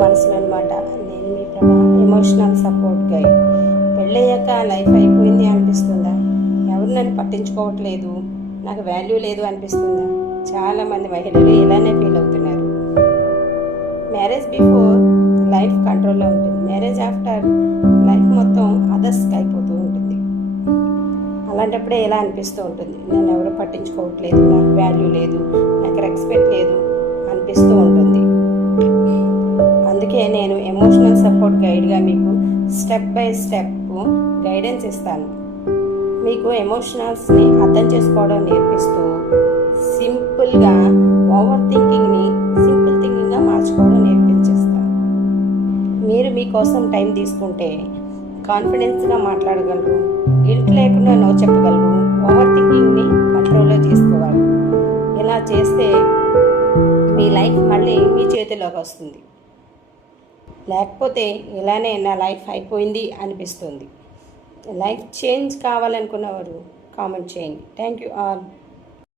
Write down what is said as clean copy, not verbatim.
మనసులు అనమాట. నేను మీ ఎమోషనల్ సపోర్ట్ గైడ్. పెళ్ళయ్యాక లైఫ్ అయిపోయింది అనిపిస్తుందా? ఎవరు నన్ను పట్టించుకోవట్లేదు, నాకు వాల్యూ లేదు అనిపిస్తుందా? చాలామంది మహిళలు ఇలానే ఫీల్ అవుతున్నారు. మ్యారేజ్ బిఫోర్ లైఫ్ కంట్రోల్లో ఉంటుంది, మ్యారేజ్ ఆఫ్టర్ లైఫ్ మొత్తం అదర్స్కి అయిపోతూ ఉంటుంది. అలాంటప్పుడే ఎలా అనిపిస్తూ ఉంటుంది, నన్ను ఎవరు పట్టించుకోవట్లేదు, నాకు వాల్యూ లేదు, నాకు రెస్పెక్ట్ లేదు అనిపిస్తూ ఉంటుంది. అందుకే నేను ఎమోషనల్ సపోర్ట్ గైడ్గా మీకు స్టెప్ బై స్టెప్ గైడెన్స్ ఇస్తాను. మీకు ఎమోషనల్స్ని అర్థం చేసుకోవడం నేర్పిస్తూ సింపుల్గా ఓవర్ థింకింగ్ని సింపుల్ థింకింగ్గా మార్చుకోవడం నేర్పించేస్తాను. మీరు మీకోసం టైం తీసుకుంటే కాన్ఫిడెన్స్గా మాట్లాడగలరు, గిల్ట్ లేకుండా నో చెప్పగలరు, ఓవర్ థింకింగ్ని కంట్రోల్లో చేసుకోగలరు. ఇలా చేస్తే మీ లైఫ్ మళ్ళీ మీ చేతిలోకి వస్తుంది. లేకపోతే ఇలానే నా లైఫ్ అయిపోయింది అనిపిస్తుంది. లైఫ్ చేంజ్ కావాలనుకున్నవారు కామెంట్ చేయండి. Thank you all.